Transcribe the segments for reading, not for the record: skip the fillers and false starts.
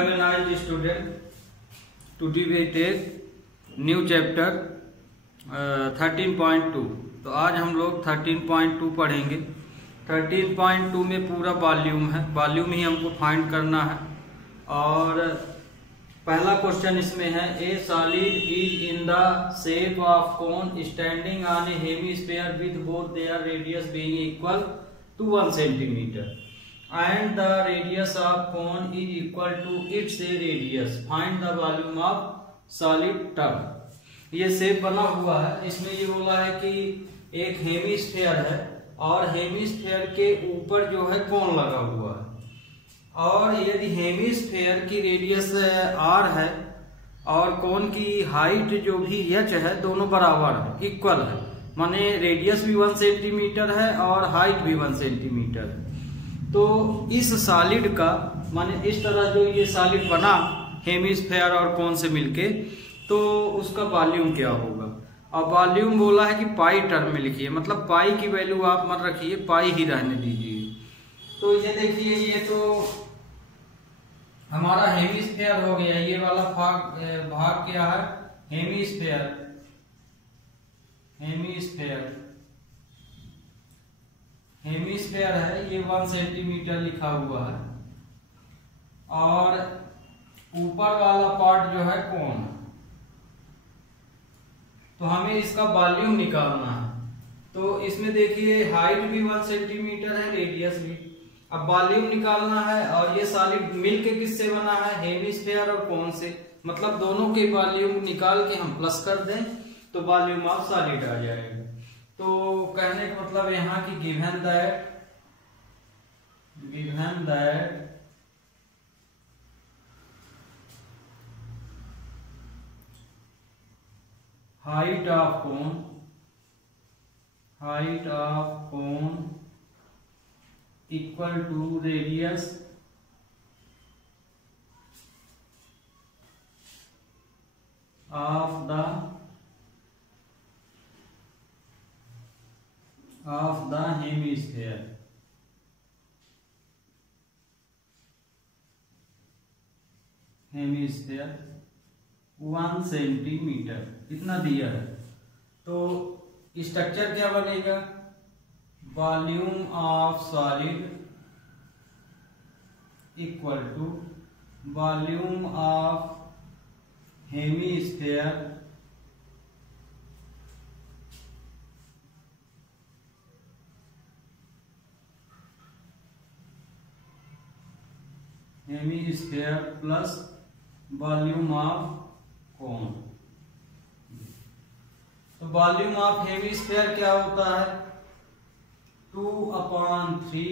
Have a nice student. Today we take new chapter 13.2. तो आज हम लोग 13.2 पढ़ेंगे। 13.2 में पूरा वॉल्यूम है, वॉल्यूम ही हमको फाइंड करना है। और पहला क्वेश्चन इसमें है, a solid is in the shape of cone standing on a hemisphere with both their radius being equal to 1 centimetre and the radius of cone is equal to its radius. Find the volume of solid tub. ये shape बना हुआ है, इसमें ये बोला है कि एक हेमिस्फीयर है और हेमिस्फीयर के ऊपर जो है कोन लगा हुआ है। और यदि हेमिस्फीयर की रेडियस r है और कोन की हाइट जो भी h है, दोनों बराबर है, इक्वल है, माने रेडियस भी 1 सेंटीमीटर है और हाइट भी 1 सेंटीमीटर है। तो इस सॉलिड का माने इस तरह जो ये सॉलिड बना हेमिस्फीयर और कोन से मिलके, तो उसका वॉल्यूम क्या होगा। अब वॉल्यूम बोला है कि पाई टर्म में लिखिए, मतलब पाई की वैल्यू आप मत रखिए, पाई ही रहने दीजिए। तो ये देखिए, ये तो हमारा हेमिस्फीयर हो गया, ये वाला भाग क्या है, हेमिस्फीयर। हेमिस्फीयर है, ये 1 सेंटीमीटर लिखा हुआ है और ऊपर वाला पार्ट जो है कोन। तो हमें इसका वॉल्यूम निकालना है। तो इसमें देखिए हाइट भी 1 सेंटीमीटर है, रेडियस भी। अब वॉल्यूम निकालना है और ये सॉलिड मिलके किससे बना है, हेमिस्फीयर और कोन से, मतलब दोनों के वॉल्यूम निकाल के हम प्लस कर दें तो वॉल्यूम ऑफ सॉलिड आ जाएगा। तो कहने का मतलब यहाँ की given that height of cone equal to radius of the hemisphere। 1 centimetre इतना दिया है। तो स्ट्रक्चर क्या बनेगा, volume of solid equal to volume of hemisphere plus volume of cone. तो वॉल्यूम ऑफ हेमिस्फीयर क्या होता है, 2/3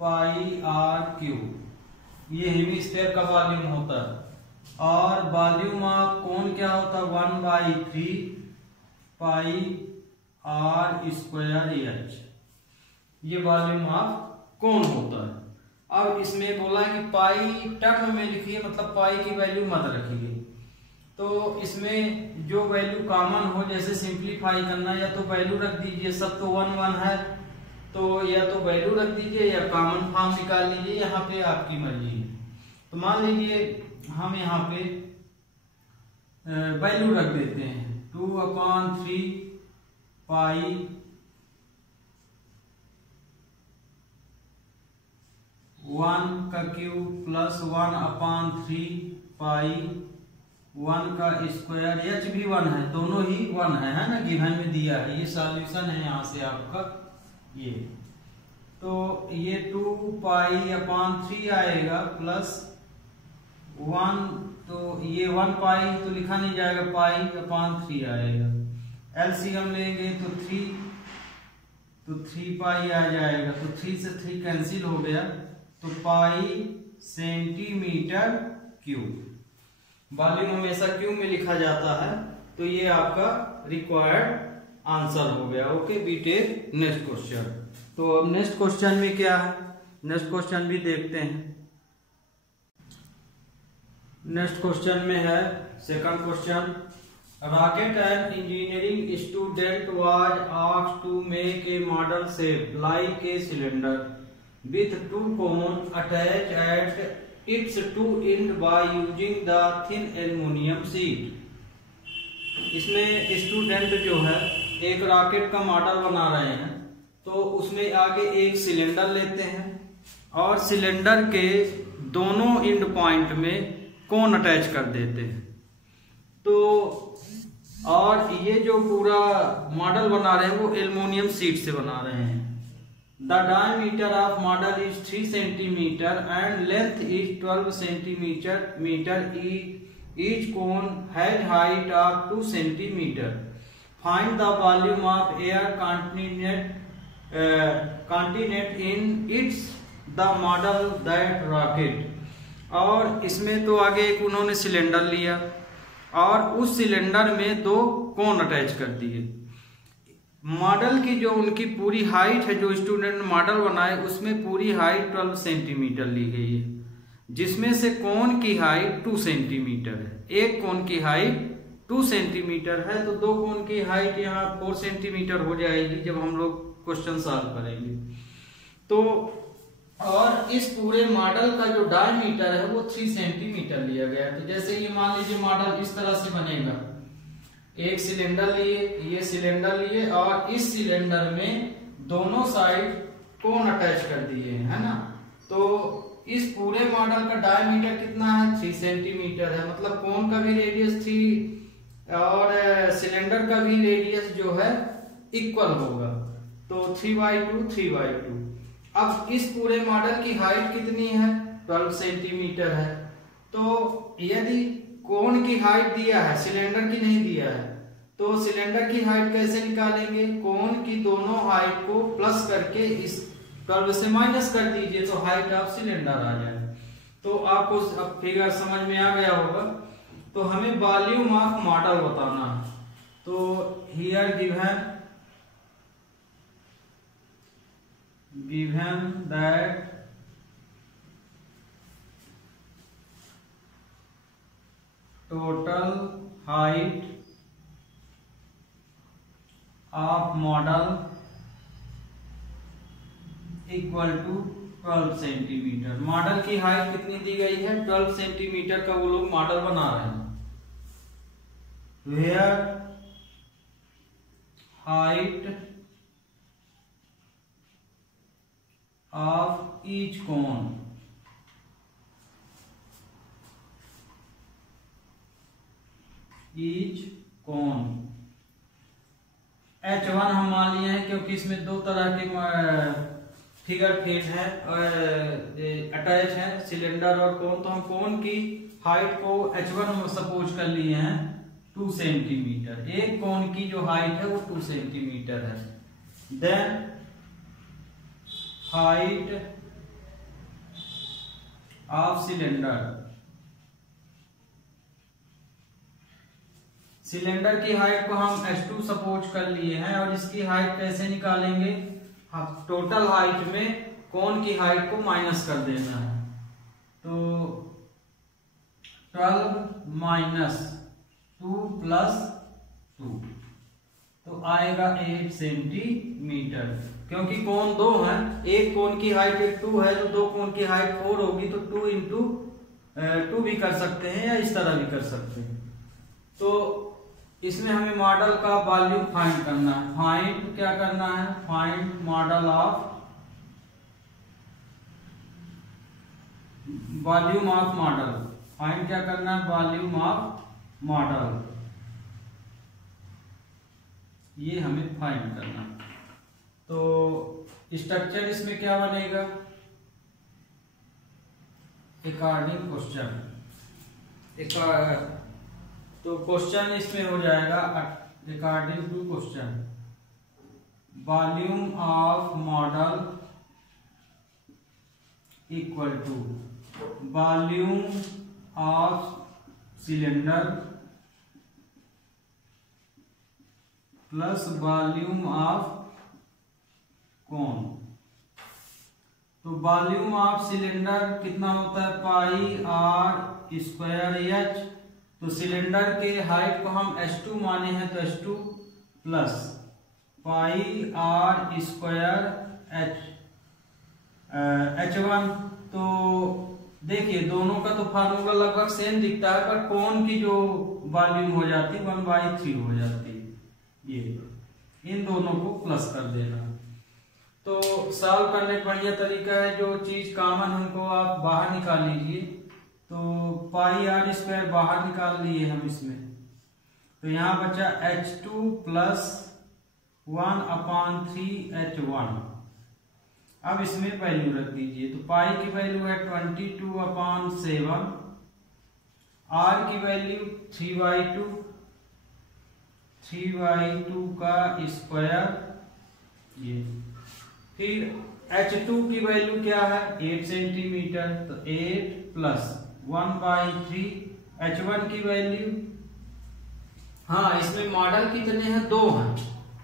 पाई आर क्यूब, ये हेमिस्फीयर का वॉल्यूम होता है। और वॉल्यूम ऑफ कोन क्या होता है, 1/3 पाई आर स्क्वायर एच, ये वॉल्यूम ऑफ कोन होता है। अब इसमें बोला है कि पाई टर्म में लिखिए, मतलब पाई की वैल्यू मत रखिए। तो इसमें जो वैल्यू कॉमन हो, जैसे सिंप्लीफाई करना, या तो वैल्यू रख दीजिए, सब तो 1 1 है, तो या तो वैल्यू रख दीजिए या कॉमन फॉर्म निकाल लीजिए, यहाँ पे आपकी मर्जी है। तो मान लीजिए हम यहाँ पे वैल्यू रख देते हैं, 2/3 पाई 1 का क्यूब प्लस 1/3 पाई 1 का स्क्वायर, एच भी 1 है, दोनों ही 1 है ना, गिवन में दिया है, ये सॉल्यूशन है यहाँ से आपका ये। तो ये 2π/3 आएगा प्लस 1, तो ये 1 पाई तो लिखा नहीं जाएगा, π/3 आएगा। एलसीएम लेंगे तो 3 पाई आ जाएगा, तो 3 से 3 कैंसिल हो गया, तो पाई सेंटीमीटर क्यूब। वॉल्यूम हमेशा क्यूब में लिखा जाता है। तो ये आपका रिक्वायर्ड आंसर हो गया। Okay, be take next question. तो अब नेक्स्ट क्वेश्चन में क्या है, नेक्स्ट क्वेश्चन भी देखते हैं। नेक्स्ट क्वेश्चन में है second question, rocket and engineering student was asked to make a model shape like a cylinder with two cones attached at its two end by using the thin aluminum sheet। इसमें student जो है एक rocket का model बना रहे हैं, तो उसमें आगे एक सिलेंडर लेते हैं और सिलेंडर के दोनों एंड पॉइंट में कोन अटैच कर देते हैं। तो और ये जो पूरा मॉडल बना रहे हैं वो एल्युमिनियम शीट से बना रहे हैं। The diameter of model is 3 centimetre and length is 12 centimetre. Each cone has height of 2 centimeter. Find the volume of air contained in its the model that rocket। और इसमें तो आगे एक उन्होंने सिलेंडर लिया और उस सिलेंडर में 2 कोन अटैच कर दिए। मॉडल की जो उनकी पूरी हाइट है, जो स्टूडेंट मॉडल बनाए उसमें पूरी हाइट 12 सेंटीमीटर ली गई है, जिसमें से कोन की हाइट 2 सेंटीमीटर है। एक कोन की हाइट 2 सेंटीमीटर है, तो 2 कोन की हाइट यहाँ 4 सेंटीमीटर हो जाएगी जब हम लोग क्वेश्चन सॉल्व करेंगे। तो और इस पूरे मॉडल का जो डायमीटर है वो 3 सेंटीमीटर लिया गया। तो जैसे ये मान लीजिए मॉडल इस तरह से बनेगा, एक सिलेंडर लिए, ये सिलेंडर लिए और इस सिलेंडर में दोनों साइड कोन अटैच कर दिए हैं, है ना। तो इस पूरे मॉडल का डायमीटर कितना है, 3 सेंटीमीटर है। मतलब कोन का भी रेडियस 3 और सिलेंडर का भी रेडियस जो है इक्वल होगा, तो 3/2 3/2। अब इस पूरे मॉडल की हाइट कितनी है, 12 सेंटीमीटर है। तो यदि कोन की हाइट दिया है, सिलेंडर की नहीं दिया है, तो सिलेंडर की हाइट कैसे निकालेंगे, कोन की दोनों हाइट को प्लस करके इस 12 से माइनस कर दीजिए तो हाइट ऑफ सिलेंडर आ जाए। तो आपको अब फिगर समझ में आ गया होगा। तो हमें वॉल्यूम ऑफ मॉडल बताना है। तो here given that total height of model equal to 12 centimetre. Model की हाइट कितनी दी गई है, 12 सेंटीमीटर का वो लोग मॉडल बना रहे हैं। Where height of each cone H1 हम मान लिए हैं क्योंकि इसमें 2 तरह के फिगर फिट है अटैच है, सिलेंडर और कोन। तो हम कोन की हाइट को H1 सपोज कर लिए हैं 2 सेंटीमीटर। एक कोन की जो हाइट है वो 2 सेंटीमीटर है। देन हाइट ऑफ सिलेंडर की हाइट को हम H2 सपोज कर लिए हैं और इसकी हाइट कैसे निकालेंगे, टोटल हाइट में कोन की हाइट को माइनस कर देना है। तो 12 माइनस 2 प्लस 2 तो आएगा 8 सेंटीमीटर। क्योंकि कोन 2 है, एक कोन की हाइट 2 है तो 2 कोन की हाइट 4 होगी, तो 2 इंटू 2 भी कर सकते हैं या इस तरह भी कर सकते हैं। तो इसमें हमें मॉडल का वॉल्यूम फाइंड करना है। फाइंड क्या करना है, find model of volume of model. Find क्या करना है, वॉल्यूम ऑफ मॉडल, ये हमें फाइंड करना है। तो स्ट्रक्चर इसमें क्या बनेगा, अकॉर्डिंग क्वेश्चन। तो क्वेश्चन इसमें हो जाएगा according to question, volume of model equal to volume of cylinder plus volume of cone. तो वॉल्यूम ऑफ सिलेंडर कितना होता है, पाई आर स्क्वायर एच। तो सिलेंडर के हाइट को हम H2 माने हैं तो H2 plus pi r square H1। तो देखिए दोनों का तो फार्मूला लगभग सेम दिखता है, पर कोन की जो वॉल्यूम हो जाती है 1/3 हो जाती है। ये इन दोनों को प्लस कर देना। तो सॉल्व करने का बढ़िया तरीका है, जो चीज कॉमन हमको आप बाहर निकाल लीजिए। तो पाई आर स्क्वायर बाहर निकाल लिए हम इसमें, तो यहाँ बचा H2 प्लस 1/3 H1। अब इसमें वैल्यू रख दीजिए। तो पाई की वैल्यू है 22/7, आर की वैल्यू 3/2 का स्क्वायर ये। फिर H2 की वैल्यू क्या है 8 सेंटीमीटर, तो 8 प्लस 1/3 H1 की वैल्यू, हाँ इसमें मॉडल कितने हैं 2 हैं,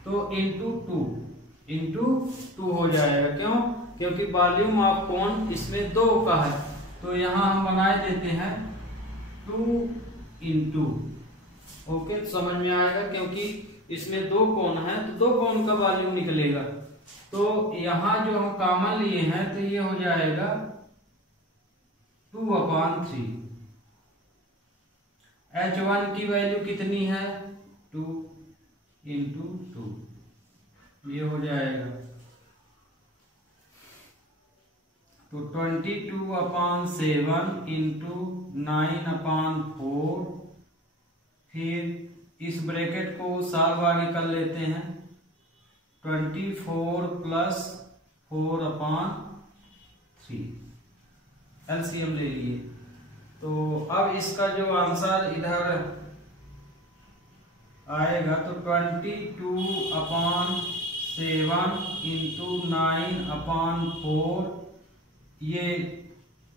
तो इंटू 2 हो जाएगा। क्यों? क्योंकि वॉल्यूम ऑफ कोन इसमें 2 का है, तो यहां हम बनाए देते हैं 2 ओके, तो समझ में आएगा। क्योंकि इसमें 2 कोन है तो 2 कोन का वॉल्यूम निकलेगा। तो यहां जो हम कॉमन लिए हैं तो ये हो जाएगा 2/3। H1 की वैल्यू कितनी है 2 इंटू 2, ये हो जाएगा। तो 22/7 इंटू 9/4। फिर इस ब्रैकेट को सॉल्व आगे कर लेते हैं। 24 प्लस 4/3 एलसीएम ले लिए। तो अब इसका जो आंसर इधर आएगा तो 22/7 इंटू 9/4, ये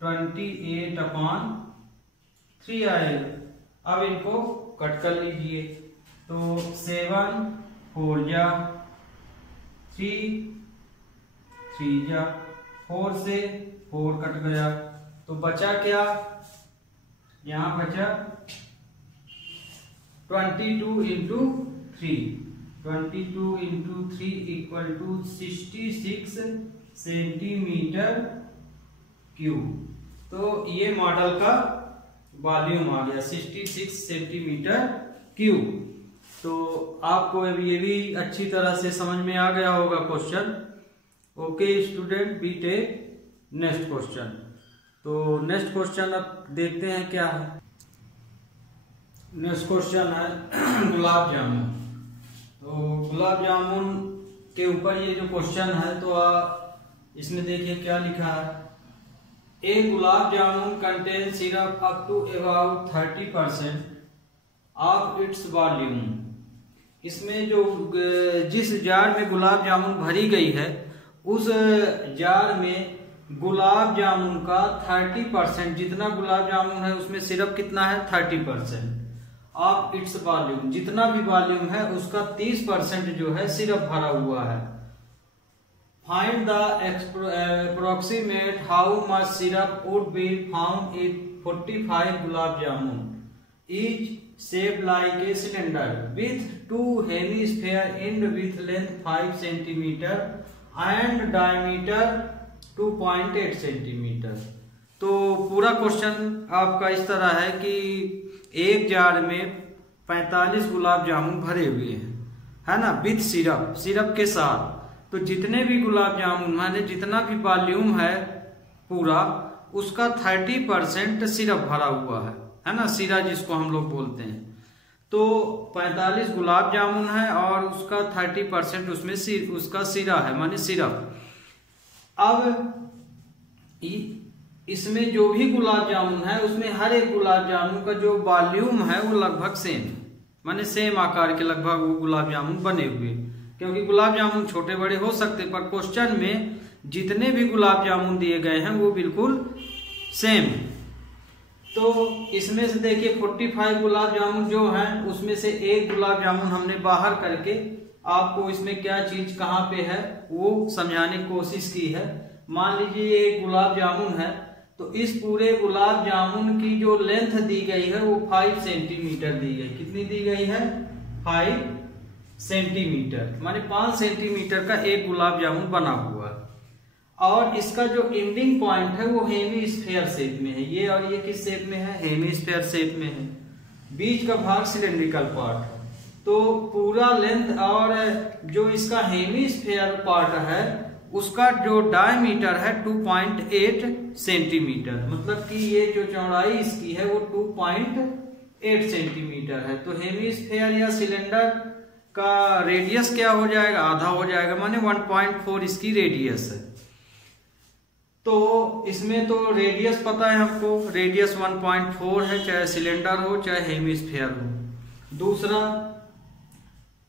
28/3 आएगा। अब इनको कट कर लीजिए। तो 7 4 जा 3 जा 4 से 4 कट गया, तो बचा क्या, यहां बचा 22 into 3 equal to 66 centimetre cube. तो ये मॉडल का वॉल्यूम आ गया 66 सेंटीमीटर क्यूब। तो आपको ये भी अच्छी तरह से समझ में आ गया होगा question. Okay student, be take next question. तो नेक्स्ट क्वेश्चन अब देखते हैं क्या है। नेक्स्ट क्वेश्चन है गुलाब जामुन। तो गुलाब जामुन के ऊपर ये जो क्वेश्चन है, तो इसमें देखिए क्या लिखा है। A gulab jamun contain syrup up to about 30% of its volume. इसमें जो जिस जार में गुलाब जामुन भरी गई है, उस जार में गुलाब जामुन का 30%, जितना गुलाब जामुन है उसमें सिरप कितना है 30% ऑफ इट्स वॉल्यूम। जितना भी वॉल्यूम है उसका 30% जो है सिरप भरा हुआ है। Find the approximate how much syrup would be found in 45 gulab jamun is shaped like a cylinder with 2 hemisphere end with length 5 cm and diameter 2.8 cm। तो पूरा क्वेश्चन आपका इस तरह है कि एक जार में 45 गुलाब जामुन भरे हुए हैं, है ना, विथ सिरप के साथ। तो जितने भी गुलाब जामुन माने जितना भी वॉल्यूम है पूरा, उसका 30% सिरप भरा हुआ है ना, सीरा जिसको हम लोग बोलते हैं। तो 45 गुलाब जामुन है और उसका 30% उसमें उसका सीरा है, माने सिरप। अब इसमें जो भी गुलाब जामुन है उसमें हर एक गुलाब जामुन का जो वॉल्यूम है वो लगभग सेम, माने सेम आकार के लगभग वो गुलाब जामुन बने हुए। क्योंकि गुलाब जामुन छोटे बड़े हो सकते, पर क्वेश्चन में जितने भी गुलाब जामुन दिए गए हैं वो बिल्कुल सेम। तो इसमें से देखिए 45 गुलाब जामुन जो हैं उसमें से एक गुलाब जामुन हमने बाहर करके आपको इसमें क्या चीज कहाँ पे है वो समझाने की कोशिश की है। मान लीजिए ये एक गुलाब जामुन है, तो इस पूरे गुलाब जामुन की जो लेंथ दी गई है वो 5 सेंटीमीटर दी गई। कितनी दी गई है 5 सेंटीमीटर, माने 5 सेंटीमीटर का एक गुलाब जामुन बना हुआ है। और इसका जो एंडिंग पॉइंट है वो हेमीस्फेयर शेप में है, ये और ये किस शेप में है, हेमीस्फेयर शेप में है। बीच का भाग सिलेंड्रिकल पार्ट है। तो पूरा लेंथ और जो इसका हेमीस्फेयर पार्ट है उसका जो डायमीटर है 2.8 सेंटीमीटर, मतलब कि ये जो चौड़ाई इसकी है वो 2.8 सेंटीमीटर है। तो हेमीस्फेयर या सिलेंडर का रेडियस क्या हो जाएगा, आधा हो जाएगा, माने 1.4 इसकी रेडियस है। तो इसमें तो रेडियस पता है हमको, रेडियस 1.4 है, चाहे सिलेंडर हो चाहे हेमीस्फेयर हो। दूसरा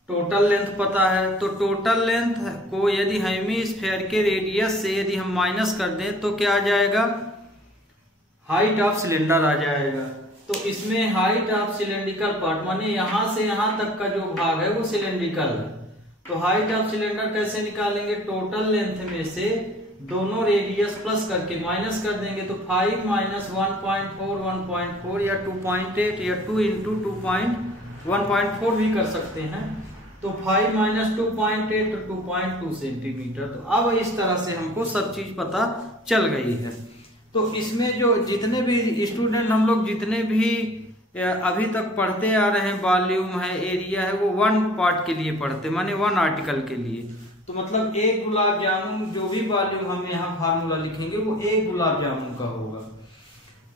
टोटल लेंथ पता है, तो टोटल लेंथ को यदि हेमीस्फेयर के रेडियस से यदि हम माइनस कर दें तो क्या आ जाएगा, हाइट ऑफ सिलेंडर आ जाएगा। तो इसमें हाइट ऑफ सिलेंड्रिकल पार्ट माने यहां से यहां तक का जो भाग है वो सिलेंड्रिकल है। तो हाइट ऑफ सिलेंडर कैसे निकालेंगे, टोटल लेंथ में से दोनों रेडियस प्लस करके माइनस कर देंगे। तो 5 माइनस 1.4 1.4 या 2.8 या 2 इंटू 1.4 भी कर सकते हैं। तो 5 माइनस 2.8 तो 2.2 सेंटीमीटर। तो अब इस तरह से हमको सब चीज पता चल गई है। तो इसमें जो जितने भी स्टूडेंट हम लोग जितने भी अभी तक पढ़ते आ रहे हैं, वॉल्यूम है, एरिया है, वो 1 पार्ट के लिए पढ़ते, माने 1 आर्टिकल के लिए। तो मतलब एक गुलाब जामुन, जो भी वॉल्यूम हम यहाँ फार्मूला लिखेंगे वो एक गुलाब जामुन का होगा।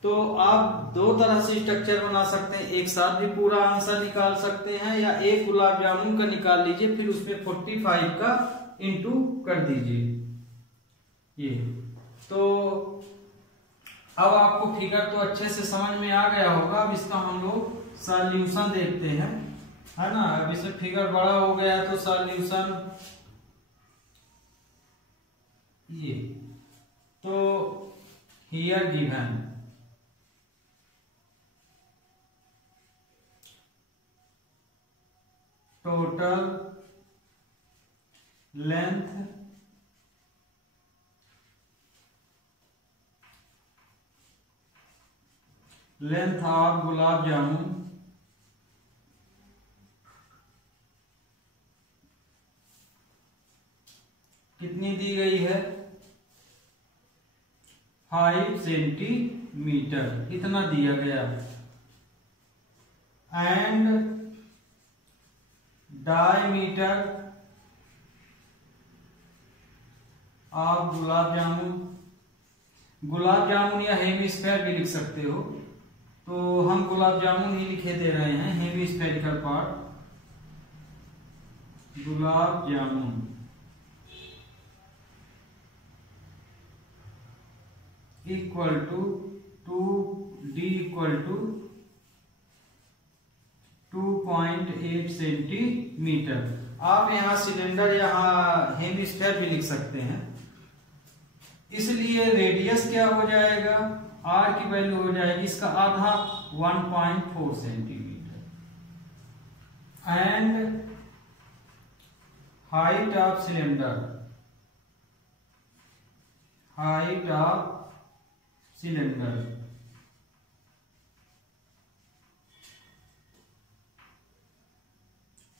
तो आप दो तरह से स्ट्रक्चर बना सकते हैं, एक साथ भी पूरा आंसर निकाल सकते हैं या एक गुलाब जामुन का निकाल लीजिए, फिर उसमें 45 का इंटू कर दीजिए ये। तो अब आपको फिगर तो अच्छे से समझ में आ गया होगा। अब इसका हम लोग सॉल्यूशन देखते हैं, है ना। अब इसे फिगर बड़ा हो गया तो सॉल्यूशन ये, तो here given total length of gulab jamun कितनी दी गई है, 5 सेंटीमीटर, इतना दिया गया। And diameter of gulab jamun या हेमीस्फेयर भी लिख सकते हो, तो हम गुलाब जामुन ही लिखे दे रहे हैं। Hemispherical part gulab jamun equal to 2D equal to 2.8 centimetre. आप यहाँ सिलेंडर या हेमीस्फेयर भी लिख सकते हैं। इसलिए रेडियस क्या हो जाएगा, आर की वैल्यू हो जाएगी इसका आधा 1.4 centimetre. And height of cylinder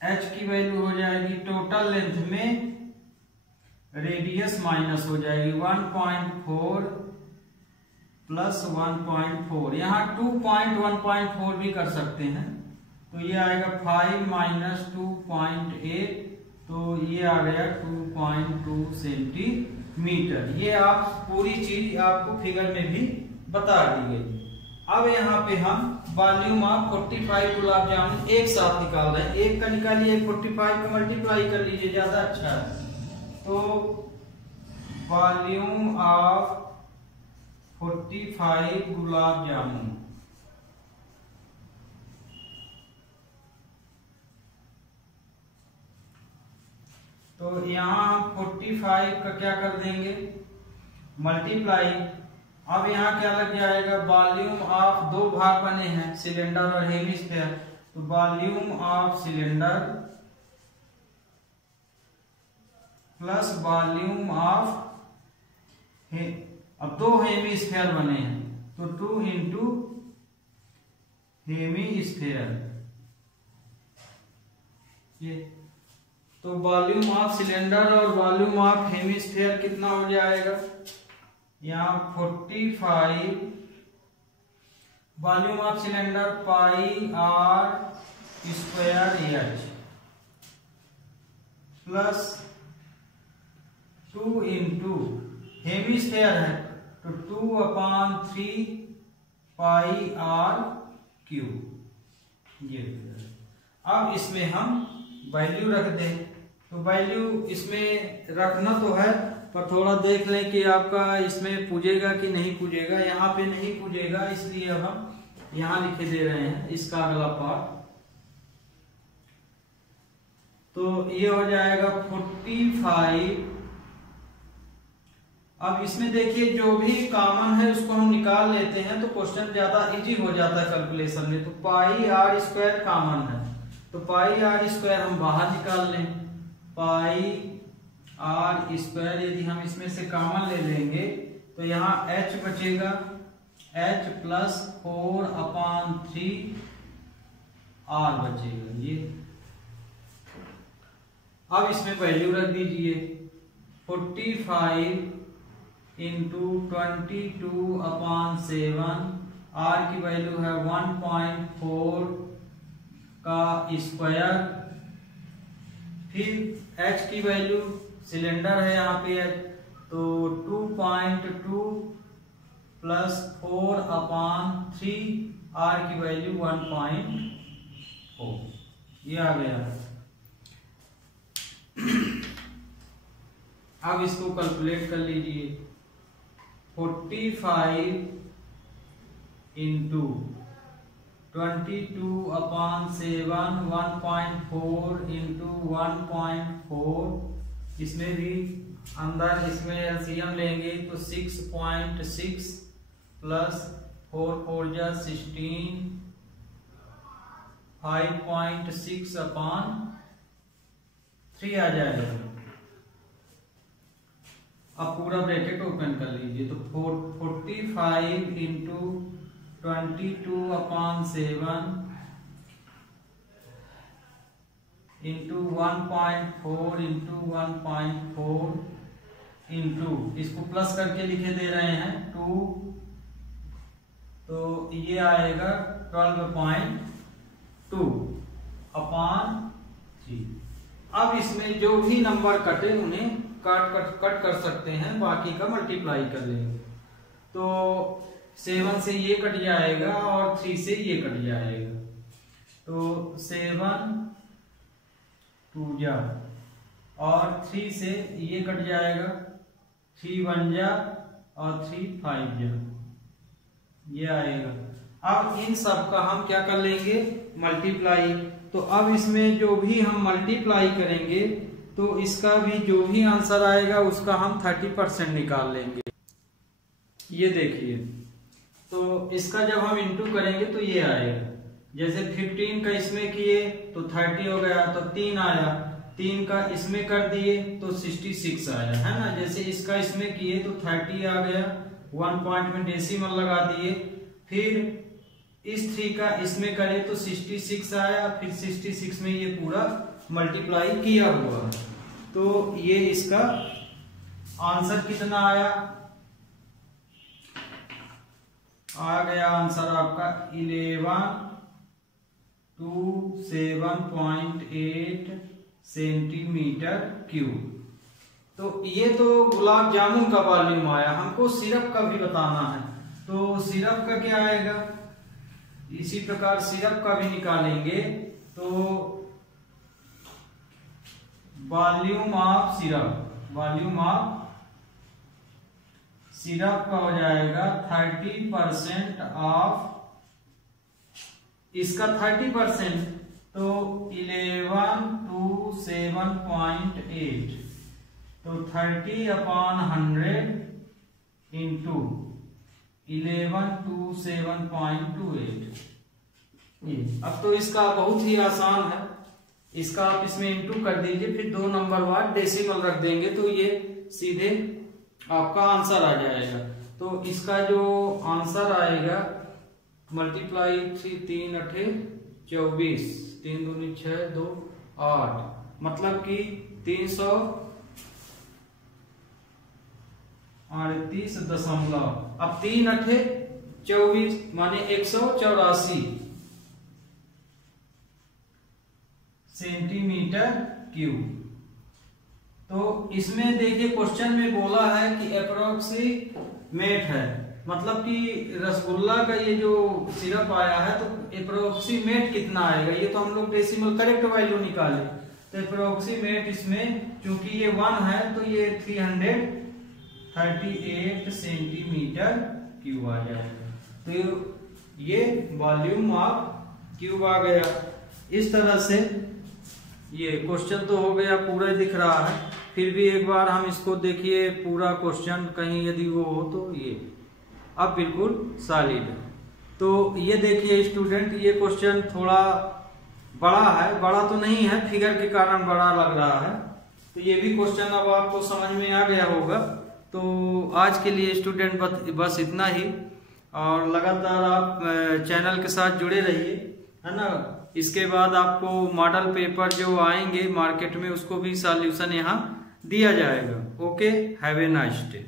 h की वैल्यू हो जाएगी, टोटल लेंथ में रेडियस माइनस हो जाएगी 1.4 प्लस 1.4, यहाँ 2.1.4 भी कर सकते हैं। तो ये आएगा 5 माइनस 2.8, तो ये आ गया 2.2 सेंटीमीटर। ये आप पूरी चीज आपको फिगर में भी बता दी गई। अब यहाँ पे हम वॉल्यूम ऑफ 45 गुलाब जामुन एक साथ निकाल रहे हैं। एक का निकालिए, 45 का मल्टीप्लाई कर लीजिए, ज्यादा अच्छा है। तो वॉल्यूम ऑफ 45 गुलाब जामुन तो यहाँ हम 45 का क्या कर देंगे, मल्टीप्लाई। अब यहाँ क्या लग जाएगा, वॉल्यूम ऑफ दो भाग बने हैं, सिलेंडर और हेमीस्फेयर, तो volume of cylinder plus volume of, अब दो हेमीस्फेयर बने हैं तो 2 इंटू हेमीस्फेयर, ये तो वॉल्यूम ऑफ सिलेंडर और वॉल्यूम ऑफ हेमिस्फीयर कितना हो जाएगा, यहाँ 45 volume of cylinder pi r square h plus 2 into hemisphere है तो 2/3 पाई आर क्यूब। ये अब इसमें हम वैल्यू रख दें, तो वैल्यू इसमें रखना तो है पर थोड़ा देख लें कि आपका इसमें पूजेगा कि नहीं पूजेगा। यहाँ पे नहीं पूजेगा इसलिए अब हम यहाँ लिखे दे रहे हैं इसका अगला पार्ट। तो ये हो जाएगा 45। अब इसमें देखिए जो भी कॉमन है उसको हम निकाल लेते हैं तो क्वेश्चन ज्यादा इजी हो जाता है कैलकुलेशन में। तो पाई आर स्क्वायर कॉमन है तो पाई आर स्क्वायर हम बाहर निकाल लें। पाई आर स्क्वायर यदि हम इसमें से कॉमन ले लेंगे तो यहाँ h बचेगा, h प्लस 4/3 r बचेगा। ये अब इसमें वैल्यू रख दीजिए 45 इंटू 22/7, r की वैल्यू है 1.4 का स्क्वायर, फिर h की वैल्यू सिलेंडर है यहाँ पे h तो 2.2 प्लस 4/3, r की वैल्यू 1.4। ये आ गया। अब इसको कैलकुलेट कर लीजिए 45 इंटू 22/7 1.4 इंटू 1.4, इसमें भी अंदर इसमें एलसीएम लेंगे तो 6.6 प्लस 4 4 जा 16 5.6/3 आ जाएगा। अब पूरा ब्रैकेट ओपन कर लीजिए तो 45 इंटू 22/7 इंटू 1.4 इंटू 1.4 इंटू इसको प्लस करके लिखे दे रहे हैं 2, तो ये आएगा 12.2/3। अब इसमें जो भी नंबर कटे उन्हें कट कर सकते हैं, बाकी का मल्टीप्लाई कर लेंगे तो 7 से ये कट जाएगा और 3 से ये कट जाएगा तो 7 2 जा और 3 से ये कट जाएगा 3 1 जा और 3 5 जा, ये आएगा। अब इन सब का हम क्या कर लेंगे मल्टीप्लाई। तो अब इसमें जो भी हम मल्टीप्लाई करेंगे तो इसका भी जो भी आंसर आएगा उसका हम 30% निकाल लेंगे। ये देखिए तो इसका जब हम इंटू करेंगे तो ये आएगा, जैसे 15 का इसमें किए तो 30 हो गया तो 3 आया, 3 का इसमें कर दिए तो 66 आया, है ना। जैसे इसका इसमें किए तो 30 आ गया, 1 पॉइंट में डेसिमल लगा दिए, फिर इस 3 का इसमें करे तो 66 आया, फिर 66 में ये पूरा मल्टीप्लाई किया हुआ। तो ये इसका आंसर कितना आया, आ गया आंसर आपका 1127.8 सेंटीमीटर क्यूब। तो ये तो गुलाब जामुन का वॉल्यूम आया, हमको सिरप का भी बताना है। तो सिरप का क्या आएगा, इसी प्रकार सिरप का भी निकालेंगे। तो वॉल्यूम ऑफ सिरप का हो जाएगा 30% ऑफ इसका 30%, तो 1127.8 तो 30/100 इंटू 1127.28। अब तो इसका बहुत ही आसान है, इसका आप इसमें इंटू कर दीजिए, फिर 2 नंबर बाद डेसिमल रख देंगे तो ये सीधे आपका आंसर आ जाएगा। तो इसका जो आंसर आएगा मल्टीप्लाई 3 8 24 3 दूनी 6 2 8 मतलब कि 338., अब 3 अठे 24 माने 184 सेंटीमीटर क्यूब। तो इसमें देखिए क्वेश्चन में बोला है कि अप्रोक्सीमेट है, मतलब कि रसगुल्ला का ये जो सिरप आया है तो अप्रोक्सीमेट कितना आएगा, ये तो हम लोग डेसिमल करेक्ट वैल्यू निकाले, तो अप्रोक्सीमेट इसमें चूंकि ये 1 है तो ये 338 सेंटीमीटर क्यूब आ जाएगा। तो ये वॉल्यूम ऑफ क्यूब आ गया। इस तरह से ये क्वेश्चन तो हो गया, पूरा दिख रहा है, फिर भी एक बार हम इसको देखिए पूरा क्वेश्चन, कहीं यदि वो हो तो ये अब बिल्कुल सॉलिड है। तो ये देखिए स्टूडेंट, ये क्वेश्चन थोड़ा बड़ा है, बड़ा तो नहीं है, फिगर के कारण बड़ा लग रहा है। तो ये भी क्वेश्चन अब आपको समझ में आ गया होगा। तो आज के लिए स्टूडेंट बस इतना ही, और लगातार आप चैनल के साथ जुड़े रहिए, है ना। इसके बाद आपको मॉडल पेपर जो आएंगे मार्केट में उसको भी सॉल्यूशन यहाँ दिया जाएगा। Okay, have a nice day.